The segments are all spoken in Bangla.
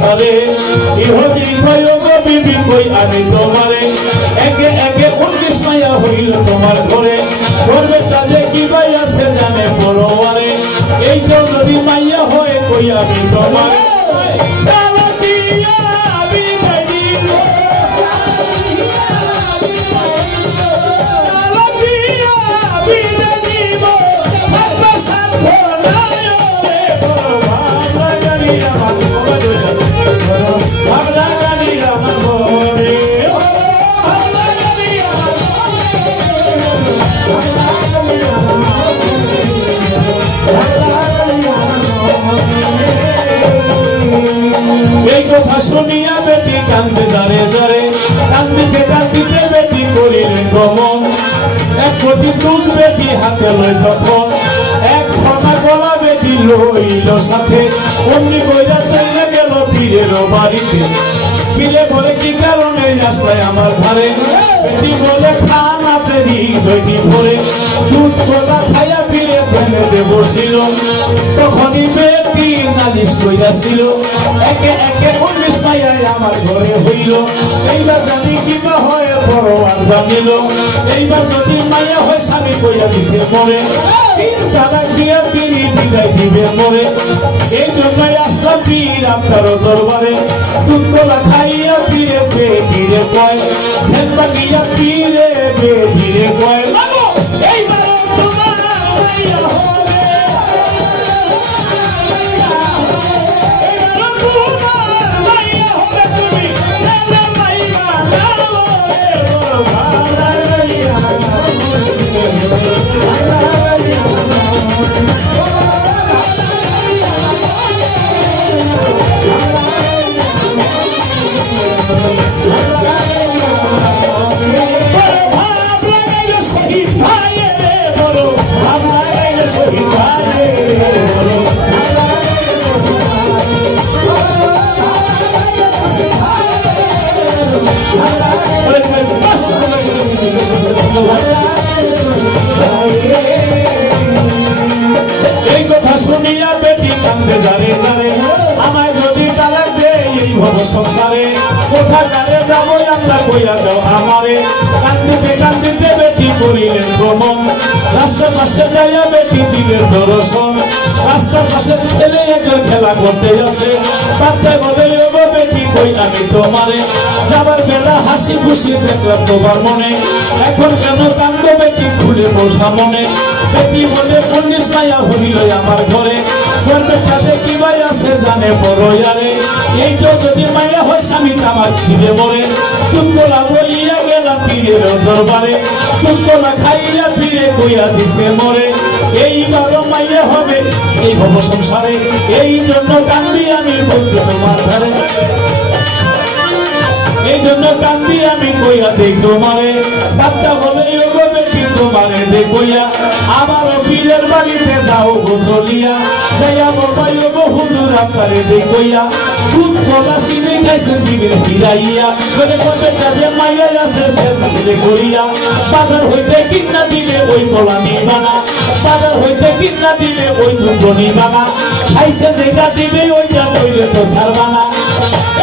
সংসারে ইহদি কয় গো বিবি কই আমি তোমারে একে একে 19 মাইয়া হইল তোমার ঘরে ঘরে কাজে কি ভাই আছে জানে পরোয়ারে এই তো যদি মাইয়া হয় কই আমি তোমার শুনিয়া বেটি কান্দে দাঁড়ে দাঁড়ে কান্দিতে কান্দিতে বেটি করিলেন গমন এক কোটি দুধ বেটি হাতে লই তখন এক ফনা গলা বেটি লইল সাথে অমনি কইরা চলে গেল পীরের বাড়িতে পিলে বলে কি কারণে রাস্তায় আমার ধারে বেটি বলে খানাতে হৃদয়টি ভরে দুধ গোলা খাইয়া ফিরে ফেলে দে বসিল তখনই বেটি নালিশ কইয়াছিল একে একে 19 মাইয়া আমার ঘরে হইল এইবার জানি কিবা হয় পরোয়ার জানিল এইবার যদি মাইয়া হয় স্বামী কইয়া দিছে মরে 3 তালাক দিয়া পিড়ি বিদায় দিবে মরে এই জন্যই আসলাম পীর আপনার দরবারে দুধ গোলা খাইয়া ফিরে বেটিরে কয় ফেলবা গিয়া পীরে বেটিরে কয় এইবার তোমার মাইয়া হবে এই কথা শুনিয়া বেটি কান্দে দাঁড়ে দাঁড়ে আমায় যদি তালাক দেয় এই ভব সংসারে কোথা কারে যাবো আমরা কইয়া দাও আমারে কান্দিতে কান্দিতে বেটি করিলেন ভ্রমণ রাস্তার পাশে যাইয়া বেটি দিলেন দর্শন রাস্তার পাশে ছেলে একজন খেলা করতে যাচ্ছে বাচ্চা বলে বেটি কই আমি তোমারে যাবার বেলা হাসি খুশি দেখলাম তোমার মনে এখন কেন কান্দ বেটি খুলে বসা মনে বেটি বলে 19 মাইয়া হইল আমার ঘরে ঘরে কাজে কি ভাই আছে জানে পরোয়ারে এই তো যদি মাইয়া হয় স্বামী আমার খিদে মরে তুমকোলা বইয়া গেলাম পীরের দরবারে তুমকোলা খাইয়া ফিরে কইয়া দিছে মরে এইবারও মাইয়া হবে এই ভব সংসারে এই জন্য কান্দি আমি বলছি তোমার ঘরে এই জন্য কান্দি আমি কইয়া দেই তোমারে বাচ্চা বলে ওগো বেটি তোমারে দেখইয়া আবারও পীরের বাড়িতে যাও গো চলিয়া যাইয়া বলবাই ওগো হুজুর আপনারে দেখইয়া দুধ গোলা চিনি খাইছে দিবেন ফিরাইয়া বলে কবে কাজে মাইয়া আছে ছেলে করিয়া বাজার হইতে কিনা দিলে ওই গোলা নিবানা বাজার হইতে কিনা দিলে ওই দুধ নিবানা খাইছে দেখা দিবে ওইটা কইলে তো ছাড়বানা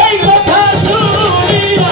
এই কথা শুনিয়া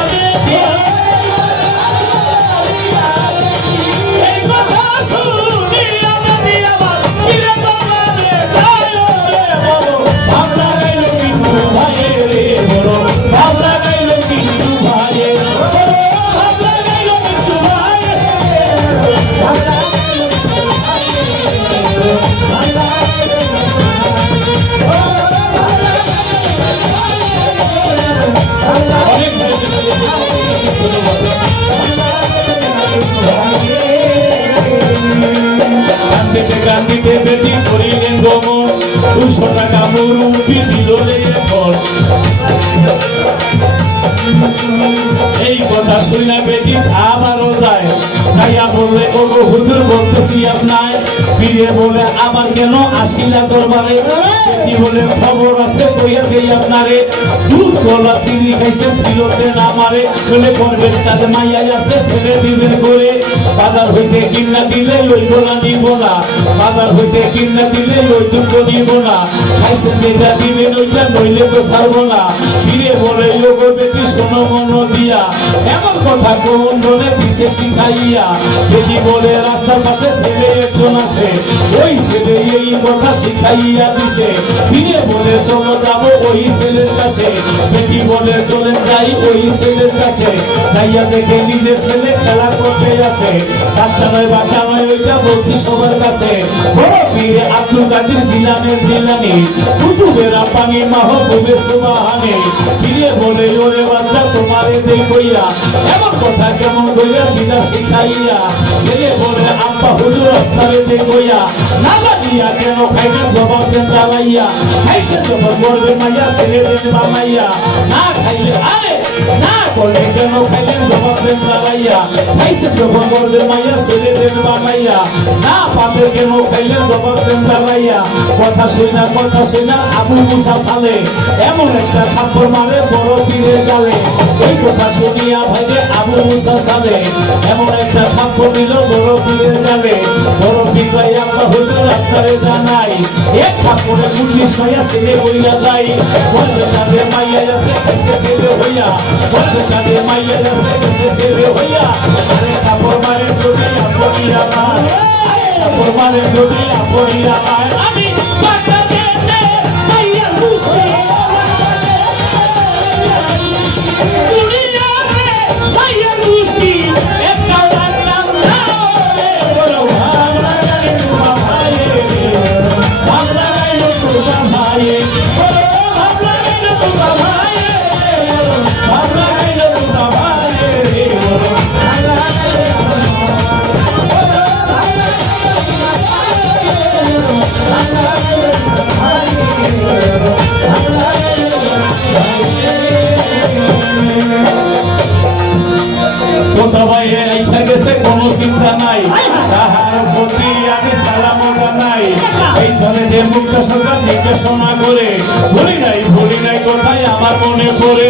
কান্দিতে বেটি করিলেন গমন 200 টাকা মুরুবি দিল রে ফল এই কথা শুনে বেটি আবারও যায়, যাইয়া বললে ওগো হুজুর বলতেছি আপনার, ফিরে বলে আবার কেন আসিলা দরবারে? বেটি বলে খবর আছে কইয়া দেই আপনারে, দুধ গলা তিনি খাইছেন ফিরতে না মারে, চলে করবেন তাদের মাইয়াই আছে ছেড়ে দিবেন করে, বাজার হইতে কিনা দিলে লইব না নিব না, বাজার হইতে কিনা দিলে লইতুক নিব না, খাইছেন যেটা দিবেন ওইটা নইলে তো ছাড়বো না। ফিরে বলে ওগো বেটি শোনো মন দিয়া, এমন কথা কোন ধরে দিছে শিখাইয়া। বেটি বলে রাস্তার পাশে ছেলে একজন আছে, ওই ছেলে এই কথা শিখাইয়া দিছে। ফিরে বলে চলো যাবো ওই ছেলের কাছে, বেটি বলে চলে যাই ওই ছেলের কাছে, যাইয়া দেখে নিজের ছেলে খেলা করতে আছে। বাচ্চা নয় ওইটা বলছি সবার কাছে, বড় পীরে আব্দুল কাদের জিলানের জিলানি, কুতুবের পানি মাহবুবে সুবহানে। ফিরে বলে ওরে বাচ্চা তোমারে দেই কইয়া, এমন কথা কেমন কইয়া দিদা শিখাইয়া। ছেলে বলে আব্বা হুজুর আপনারে দেই কইয়া, না দিয়া কেন খাইবেন জবাব দেন জ্বালাইয়া, খাইছে জবাব করবে মাইয়া ছেলে দেন বামাইয়া, না খাইলে আরে না করলে কেন খাইলেন জবাব দেন জ্বালাইয়া, খাইছে জবাব করবে মাইয়া ছেলে দেন বামাইয়া, না পাবে কেন খাইলেন জবাব দেন জ্বালাইয়া। কথা শুনা আবু মুসা সালে এমন একটা থাপ্পড় মারে বড় পীরের গালে, এই কথা শুনিয়া ভাইরে আবু মুসা সালে এমন একটা থাপ্পড় দিল বড় পীরের গালে। বড় পীর ভাই আব্বা হুজুর আপনারে জানাই, এক থাপ্পড়ে 40 মাইয়া ছেলে হইয়া যায়, বলবে তাদের মাইয়া আছে ছেলে হইয়া, বলবে তাদের মাইয়া আছে ছেলে হইয়া। আরে থাপ্পড় মারে যদি আপনি আমার, থাপ্পড় মারে যদি আপনি আমার, আমি কোনো চিন্তা নাই, তাহার প্রতি আমি সালাম জানাই। এই ধরে যে মুক্ত সরকার জিজ্ঞাসা করে, ভুলি নাই কোথায় আমার মনে পড়ে।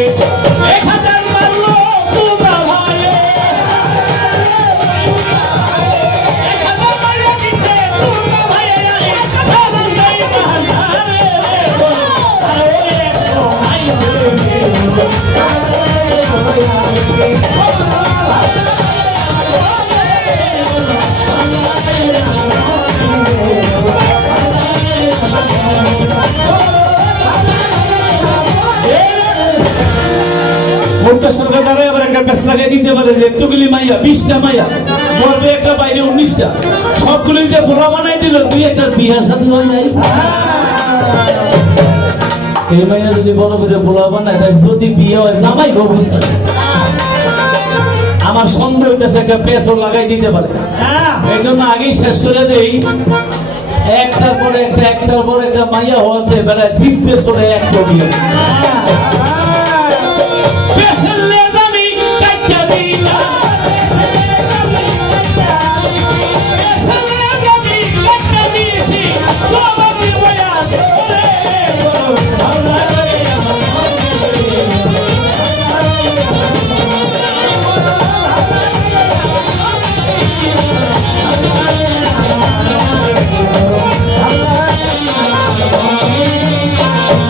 দিতে পারে যে এতগুলি মাইয়া 20টা মাইয়া মরবে, একটা বাইরে 19টা, সবগুলি যে পোলা বানাই দিল, তুই একটা বিয়ার সাথে হয়ে যাই। এই মাইয়া যদি বড় করে পোলা বানায়, তাই যদি বিয়ে হয় জামাই অবস্থা। আমার সন্দেহ হইতেছে একটা পেছর লাগাই দিতে পারে, এই জন্য আগেই শেষ করে দেই। একটার পর একটা মাইয়া হওয়াতে বেলায় জিততে চলে একটা বিয়ে।